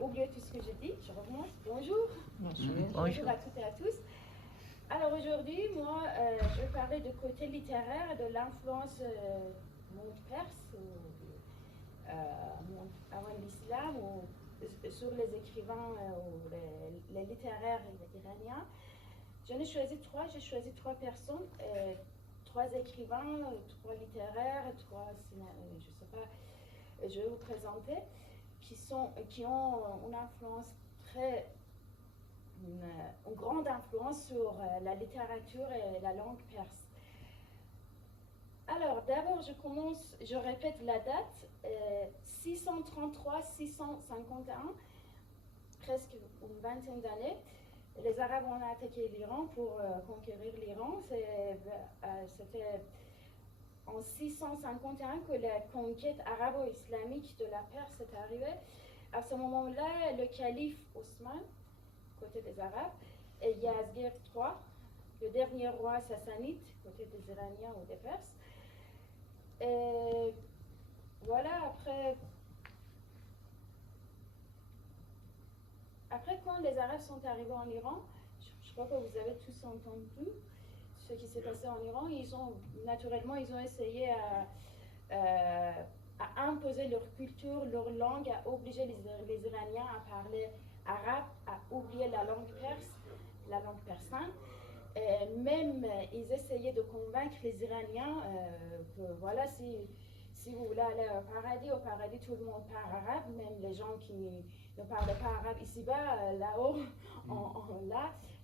oublié tout ce que j'ai dit, je recommence. Bonjour. Bonjour à toutes et à tous. Alors aujourd'hui, moi, je vais parler du côté littéraire, de l'influence monde perse, avant l'islam, sur les écrivains, les littéraires iraniens. J'ai choisi trois personnes, trois écrivains, trois littéraires, je sais pas, je vais vous présenter, qui ont une influence une grande influence sur la littérature et la langue perse. Alors, d'abord, je répète la date, 633-651, presque une vingtaine d'années. Les Arabes ont attaqué l'Iran pour conquérir l'Iran. C'était en 651 que la conquête arabo-islamique de la Perse est arrivée. À ce moment-là, le calife Osman, côté des Arabes, et Yazgir III, le dernier roi sassanide, côté des Iraniens ou des Perses. Et voilà, après quand les Arabes sont arrivés en Iran, je crois que vous avez tous entendu ce qui s'est passé en Iran. Ils ont essayé à imposer leur culture, leur langue, à obliger les Iraniens à parler arabe, à oublier la langue perse, la langue persane. Et même ils essayaient de convaincre les Iraniens que voilà, si vous voulez aller au paradis tout le monde parle arabe, même les gens qui ne parlent pas arabe ici-bas, là-haut,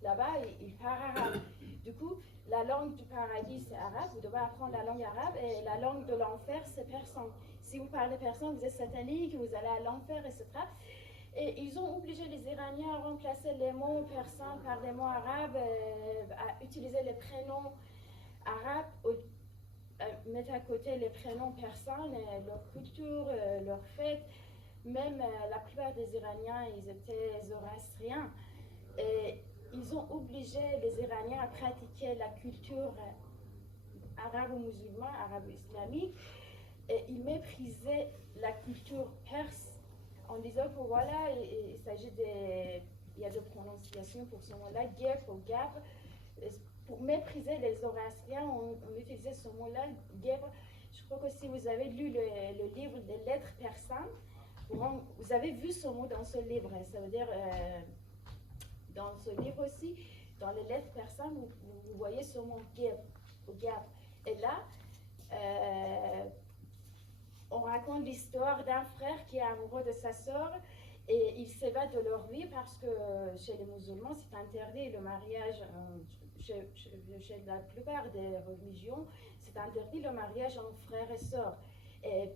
là-bas, ils parlent arabe. Du coup, la langue du paradis c'est arabe, vous devez apprendre la langue arabe, et la langue de l'enfer c'est persan. Si vous parlez persan, vous êtes satanique, vous allez à l'enfer, etc. Et ils ont obligé les Iraniens à remplacer les mots persans par des mots arabes, à utiliser les prénoms arabes, mettre à côté les prénoms persans, leur culture, leurs fêtes. Même la plupart des Iraniens, ils étaient zoroastriens. Et ils ont obligé les Iraniens à pratiquer la culture arabo-musulmane, arabo-islamique. Et ils méprisaient la culture perse en disant que voilà, il s'agit il y a deux prononciations pour ce mot-là, guep ou gab. Pour mépriser les zoroastriens, on utilisait ce mot-là, guep. Je crois que si vous avez lu le livre des lettres persanes, vous avez vu ce mot dans ce livre. Ça veut dire, dans ce livre aussi, dans les lettres persanes, vous voyez ce mot guep ou gab. Et là, on raconte l'histoire d'un frère qui est amoureux de sa sœur et il s'évade de leur vie parce que chez les musulmans c'est interdit le mariage, chez la plupart des religions c'est interdit le mariage entre frères et sœurs. Et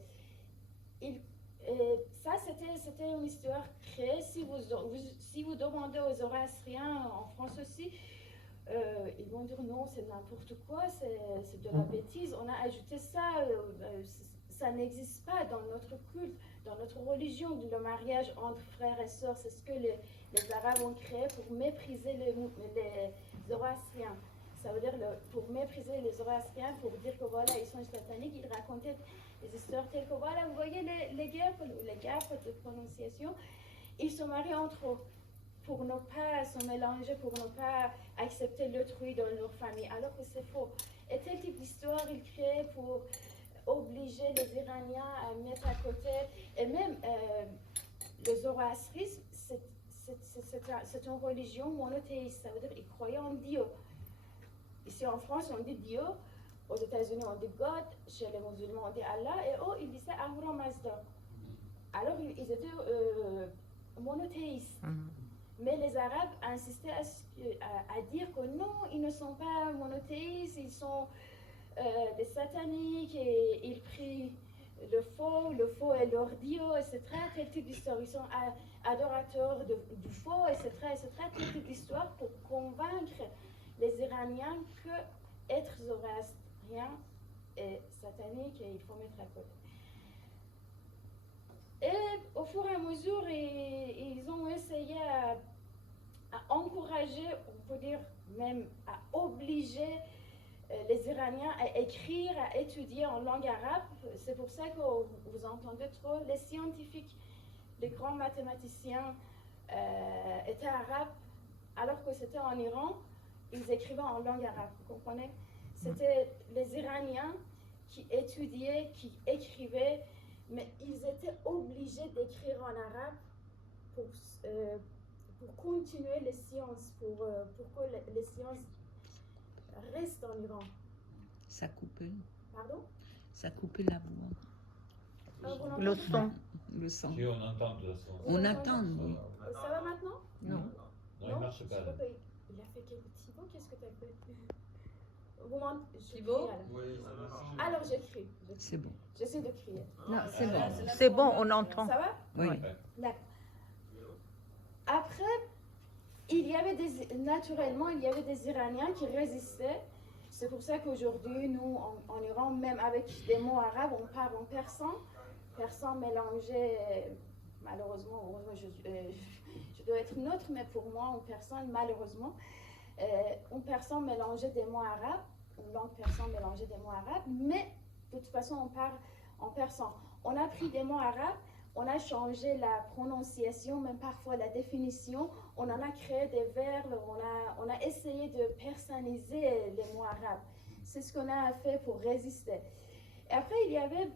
ça c'était une histoire créée. Si vous demandez aux Zoroastriens en France aussi, ils vont dire non, c'est n'importe quoi, c'est de la bêtise, on a ajouté ça. Ça n'existe pas dans notre culte, dans notre religion, le mariage entre frères et sœurs. C'est ce que les Arabes ont créé pour mépriser les Zoroastriens. Ça veut dire pour mépriser les Zoroastriens, pour dire que voilà, ils sont sataniques. Ils racontaient des histoires telles que voilà, vous voyez les gaffes de prononciation, ils se marient entre eux pour ne pas se mélanger, pour ne pas accepter l'autrui dans leur famille, alors que c'est faux. Et tel type d'histoire, ils créaient pour obliger les Iraniens à mettre à côté, et même le zoroastrisme, c'est une religion monothéiste, ça veut dire qu'ils croyaient en Dieu. Ici en France, on dit Dieu, aux États-Unis, on dit God, chez les musulmans, on dit Allah, et eux, ils disaient Ahura Mazda. Alors, ils étaient monothéistes. Mais les Arabes insistaient à dire que non, ils ne sont pas monothéistes, ils sont des sataniques, et ils prient le faux est leur Dieu, etc. Tel type d'histoire, ils sont adorateurs du faux, etc. Tel type d'histoire pour convaincre les Iraniens que être zoroastrien est satanique et il faut mettre à côté. Et au fur et à mesure, ils ont essayé à encourager, on peut dire même à obliger les Iraniens à écrire, à étudier en langue arabe. C'est pour ça que vous entendez trop les scientifiques les grands mathématiciens étaient arabes, alors que c'était en Iran, ils écrivaient en langue arabe, vous comprenez? C'était les Iraniens qui étudiaient, qui écrivaient, mais ils étaient obligés d'écrire en arabe pour continuer les sciences, pour que les sciences restent en Iran. Ça coupe. Pardon? Ça coupe la voix. Le son. Le son. Si, on entend de toute façon. On attend, oui. Ça va maintenant? Non. Non, il marche pas. Là. Il a fait quel Thibaut, qu'est-ce que tu as fait? Vous m'entendez? Thibaut? Oui, ça marche. Alors j'écris. C'est bon. J'essaie de crier. Non, c'est bon. C'est bon, on entend. Ça va? Oui. Oui. D'accord. Après, naturellement, il y avait des Iraniens qui résistaient. C'est pour ça qu'aujourd'hui, nous, en Iran, même avec des mots arabes, on parle en persan. Persan mélangé, malheureusement, je dois être neutre, mais pour moi, en persan, malheureusement, en persan mélangeait des mots arabes, en langue persan mélangeait des mots arabes, mais de toute façon, on parle en persan. On a pris des mots arabes, on a changé la prononciation, même parfois la définition, on en a créé des verbes, on a essayé de personnaliser les mots arabes. C'est ce qu'on a fait pour résister. Et après, il y avait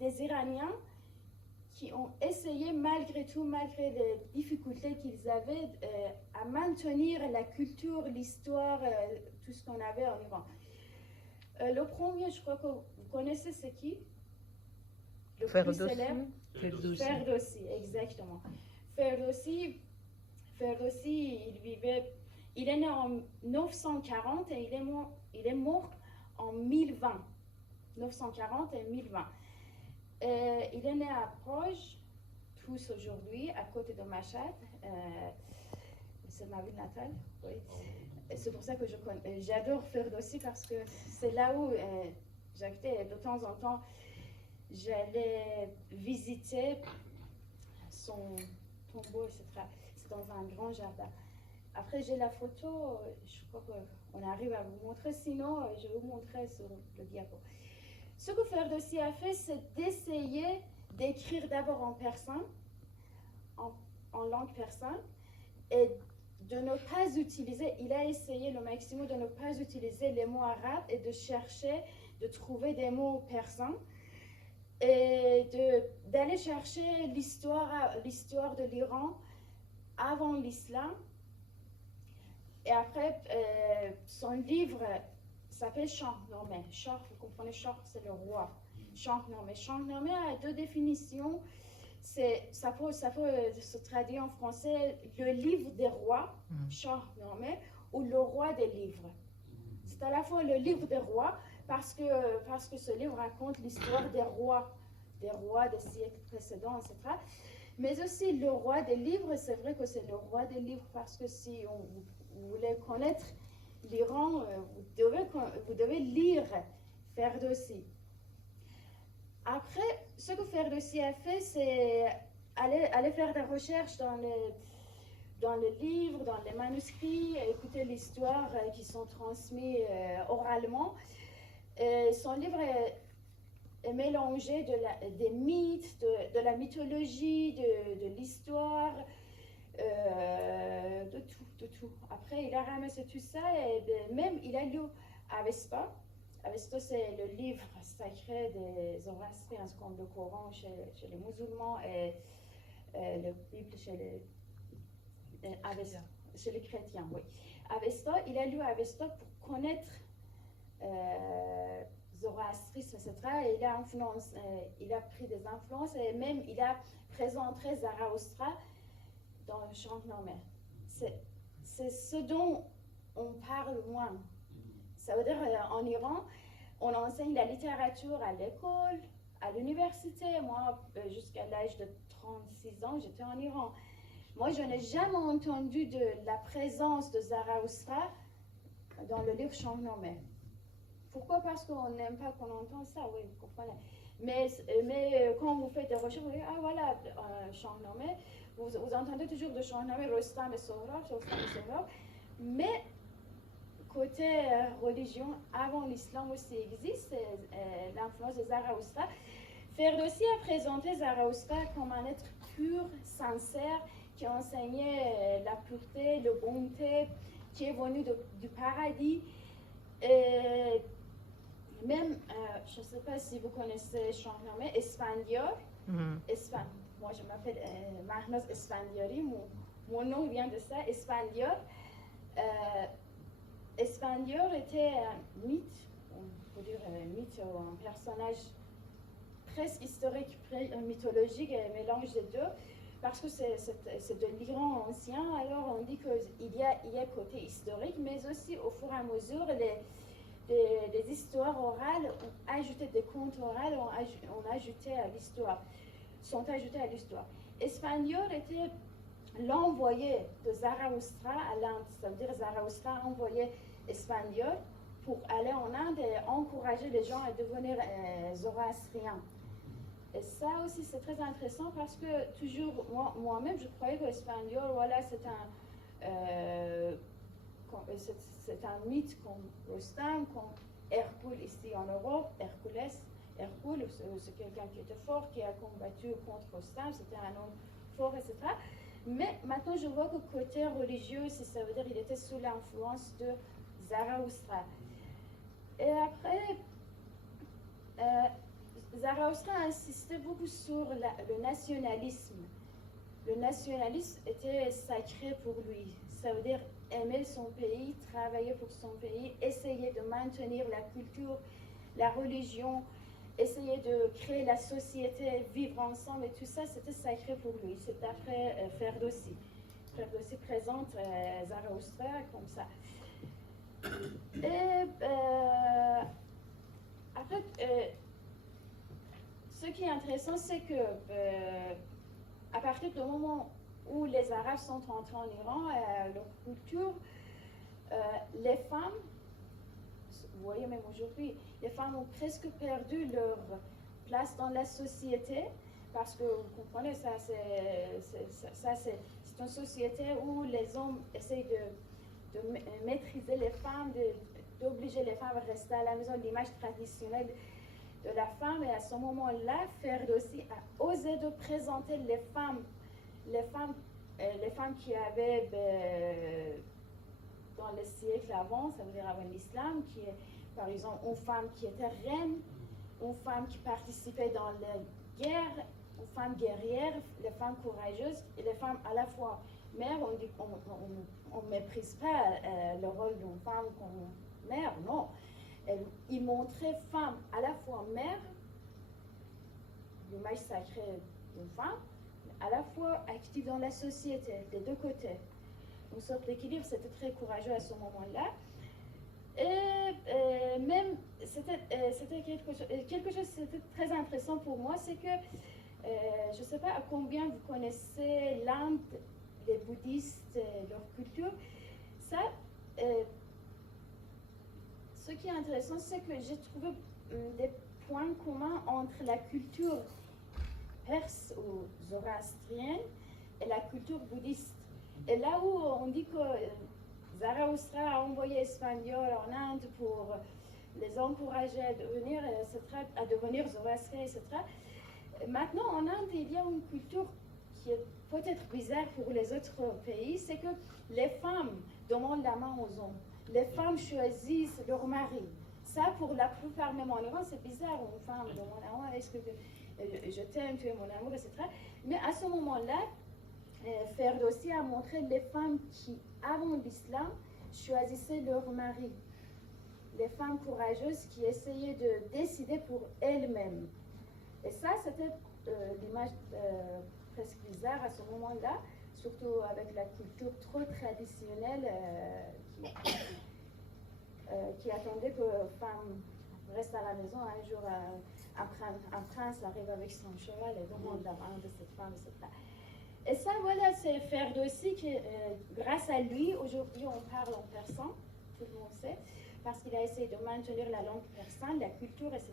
des Iraniens qui ont essayé, malgré tout, malgré les difficultés qu'ils avaient, à maintenir la culture, l'histoire, tout ce qu'on avait en Iran. Le premier, je crois que vous connaissez, c'est qui? Le plus célèbre? Ferdowsi, exactement. Ferdowsi, il est né en 940 et il est mort en 1020. 940 et 1020. Il est né à Proj, tous aujourd'hui, à côté de Mashhad. C'est ma ville natale. Oui. C'est pour ça que j'adore Ferdowsi parce que c'est là où j'habitais de temps en temps. J'allais visiter son tombeau, etc. C'est dans un grand jardin. Après, j'ai la photo, je crois qu'on arrive à vous montrer, sinon je vais vous montrer sur le diapo. Ce que Ferdowsi a fait, c'est d'essayer d'écrire d'abord en persan, en langue persane, et de ne pas utiliser, il a essayé le maximum de ne pas utiliser les mots arabes et de chercher, de trouver des mots persans, et d'aller chercher l'histoire de l'Iran avant l'islam. Et après, son livre s'appelle Shahnameh. Shah, vous comprenez, Shah, c'est le roi. Shahnameh. Shahnameh a deux définitions. Ça peut se traduire en français le livre des rois, Shahnameh, ou le roi des livres. C'est à la fois le livre des rois, parce que ce livre raconte l'histoire des rois des siècles précédents, etc. Mais aussi le roi des livres, c'est vrai que c'est le roi des livres, parce que si vous voulez connaître l'Iran, vous devez lire Ferdowsi. Après, ce que Ferdowsi a fait, c'est aller faire des recherches dans les livres, dans les manuscrits, écouter l'histoire qui sont transmis oralement. Son livre est mélangé des mythes, de la mythologie, de l'histoire, de tout. Après, il a ramassé tout ça et même il a lu Avesta. Avesta, c'est le livre sacré des Zoroastriens, comme le Coran chez les musulmans et le Bible chez les chrétiens. Oui. Avesta, il a lu Avesta pour connaître zoroastrisme, etc. Et il a pris des influences et même il a présenté Zarathustra dans le Shahnameh. C'est ce dont on parle moins. Ça veut dire en Iran, on enseigne la littérature à l'école, à l'université. Moi, jusqu'à l'âge de 36 ans, j'étais en Iran. Moi, je n'ai jamais entendu de la présence de Zarathustra dans le livre Shahnameh. Pourquoi? Parce qu'on n'aime pas qu'on entende ça, oui, vous comprenez. Mais quand vous faites des recherches, vous dites, ah voilà, Shahnameh, vous entendez toujours de Shahnameh, Rostam et Sohrab, mais côté religion, avant l'islam aussi existe, l'influence de Zarathustra. Ferdowsi a présenté Zarathustra comme un être pur, sincère, qui enseignait la pureté, la bonté, qui est venu du paradis. Et même, je ne sais pas si vous connaissez Shahnameh, Esfandiar. Moi, je m'appelle Mahnaz Esfandiari, mon nom vient de ça, Esfandiar. Esfandiar était un mythe, on peut dire un mythe ou un personnage presque historique, mythologique, un mélange des deux, parce que c'est de l'Iran ancien, alors on dit qu'il y a côté historique, mais aussi au fur et à mesure, les histoires orales ont ajouté des contes oraux, ont ajouté à l'histoire, sont ajoutés à l'histoire. Esfandiar était l'envoyé de Zarathustra à l'Inde, ça veut dire Zarathustra a envoyé Esfandiar pour aller en Inde et encourager les gens à devenir zoroastriens. Et ça aussi c'est très intéressant parce que toujours moi-même je croyais que Esfandiar, voilà, c'est un mythe comme Rustam, comme Hercule ici en Europe, Hercule, c'est quelqu'un qui était fort, qui a combattu contre Rustam, c'était un homme fort, etc. Mais maintenant, je vois que côté religieux, ça veut dire qu'il était sous l'influence de Zarathustra. Et après, Zarathustra a insisté beaucoup sur le nationalisme. Le nationalisme était sacré pour lui. Ça veut dire aimer son pays, travailler pour son pays, essayer de maintenir la culture, la religion, essayer de créer la société, vivre ensemble et tout ça, c'était sacré pour lui. C'est d'après Ferdowsi. Ferdowsi présente Zarathustra comme ça. Et après, ce qui est intéressant, c'est que à partir du moment où les Arabes sont entrés en Iran, leur culture, les femmes, vous voyez même aujourd'hui, les femmes ont presque perdu leur place dans la société parce que vous comprenez, c'est une société où les hommes essayent de maîtriser les femmes, d'obliger les femmes à rester à la maison, l'image traditionnelle de la femme. Et à ce moment-là, Ferdowsi a osé de présenter les femmes qui avaient dans les siècles avant, ça veut dire avant l'islam, qui est par exemple une femme qui était reine, une femme qui participait dans les guerres, une femme guerrière, les femmes courageuses et les femmes à la fois mères. On ne méprise pas le rôle d'une femme comme mère, non. Il montrait femme à la fois mère, l'image sacrée d'une femme, à la fois active dans la société, des deux côtés. Une sorte d'équilibre, c'était très courageux à ce moment-là. Et même, c'était quelque chose c'était très intéressant pour moi, c'est que, je ne sais pas à combien vous connaissez l'Inde, les bouddhistes, leur culture. Ça, ce qui est intéressant, c'est que j'ai trouvé des points communs entre la culture perse ou zoroastrienne et la culture bouddhiste. Et là où on dit que Zarathustra a envoyé Esfandiar en Inde pour les encourager à devenir, etc., à devenir zoroastriens, etc. Maintenant, en Inde, il y a une culture qui est peut-être bizarre pour les autres pays, c'est que les femmes demandent la main aux hommes. Les femmes choisissent leur mari. Ça, pour la plupart, même en Iran, c'est bizarre. Une femme demande à moi, est-ce que je t'aime, tu es mon amour, etc. Mais à ce moment-là, Ferdowsi a montré les femmes qui, avant l'islam, choisissaient leur mari. Les femmes courageuses qui essayaient de décider pour elles-mêmes. Et ça, c'était l'image presque bizarre à ce moment-là, surtout avec la culture trop traditionnelle qui attendait que femme reste à la maison. Un jour, un prince arrive avec son cheval et demande la main de cette femme, etc. Et ça, voilà, c'est Ferdowsi qui, grâce à lui, aujourd'hui, on parle en persan, tout le monde sait, parce qu'il a essayé de maintenir la langue persane, la culture, etc.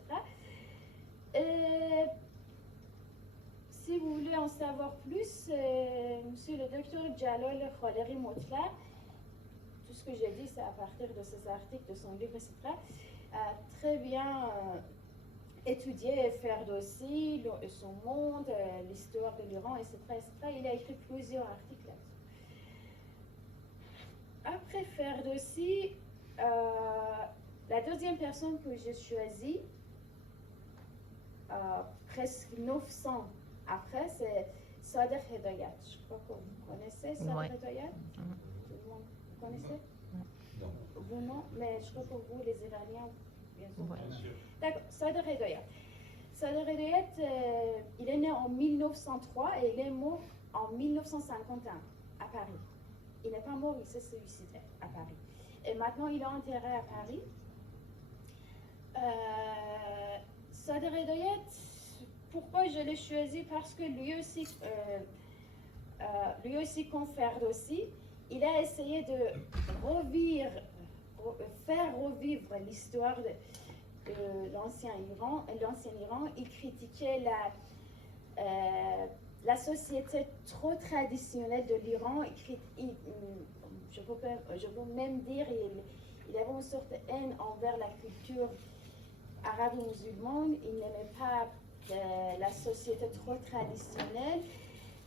Et si vous voulez en savoir plus, monsieur le docteur Jalal Khaleri Motla, tout ce que j'ai dit, c'est à partir de ses articles, de son livre, etc., a très bien étudier et faire aussi son monde, l'histoire de l'Iran, etc., etc. Il a écrit plusieurs articles là-dessus. Après Ferdowsi, la deuxième personne que j'ai choisie, presque 900 après, c'est Sadr Hedayat. Je crois que vous connaissez Sadr Ouais. Hedayat. Tout le monde, vous connaissez? Non. Vous non, mais je crois que vous, les Iraniens, bien sûr. Ouais. Bien sûr. D'accord, Sadr Hedayat. Sadr Hedayat, il est né en 1903 et il est mort en 1951 à Paris. Il n'est pas mort, il s'est suicidé à Paris. Et maintenant, il est enterré à Paris. Sadr Hedayat, pourquoi je l'ai choisi? Parce que lui aussi comme Ferdowsi, il a essayé de faire revivre l'histoire de l'ancien Iran. Il critiquait la société trop traditionnelle de l'Iran. Je peux même dire il avait une sorte de haine envers la culture arabe et musulmane. Il n'aimait pas la société trop traditionnelle.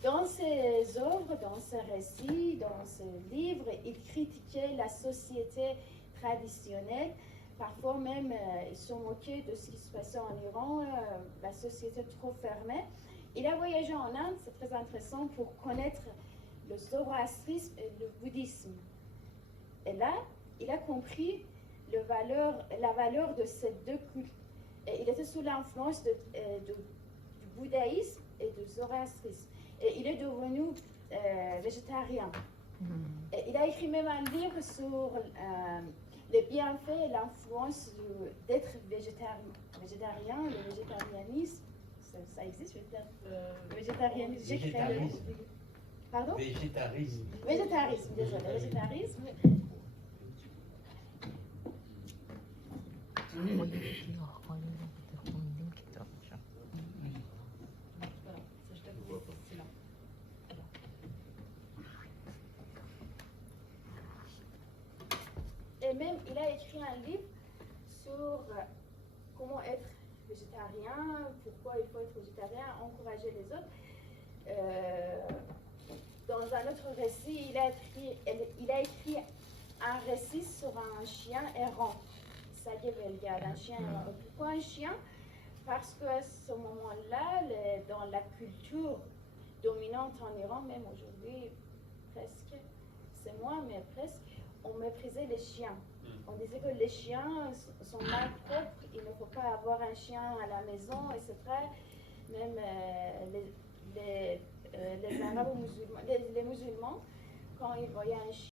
Dans ses œuvres, dans ses récits, dans ses livres, il critiquait la société traditionnelle. Parfois même, ils se moquaient de ce qui se passait en Iran, la société trop fermée. Il a voyagé en Inde, c'est très intéressant pour connaître le zoroastrisme et le bouddhisme. Et là, il a compris la valeur de ces deux cultes. Et il était sous l'influence du bouddhisme et du zoroastrisme. Et il est devenu végétarien. Et il a écrit même un livre sur les bienfaits et l'influence d'être végétarien, le végétarianisme. Ça existe, végétarianisme. J'ai créé. Végétarisme. Pardon? Végétarisme. Végétarisme, désolé, végétarisme. Et même, il a écrit un livre sur comment être végétarien, pourquoi il faut être végétarien, encourager les autres. Dans un autre récit, il a écrit un récit sur un chien errant, Sagevelgad, un chien errant. Pourquoi un chien? Parce qu'à ce moment-là, dans la culture dominante en Iran, même aujourd'hui, presque, c'est moins, mais presque, on méprisait les chiens. On disait que les chiens sont mal propres, il ne faut pas avoir un chien à la maison, etc. Même les Arabes musulmans, les musulmans, quand ils voyaient un chien,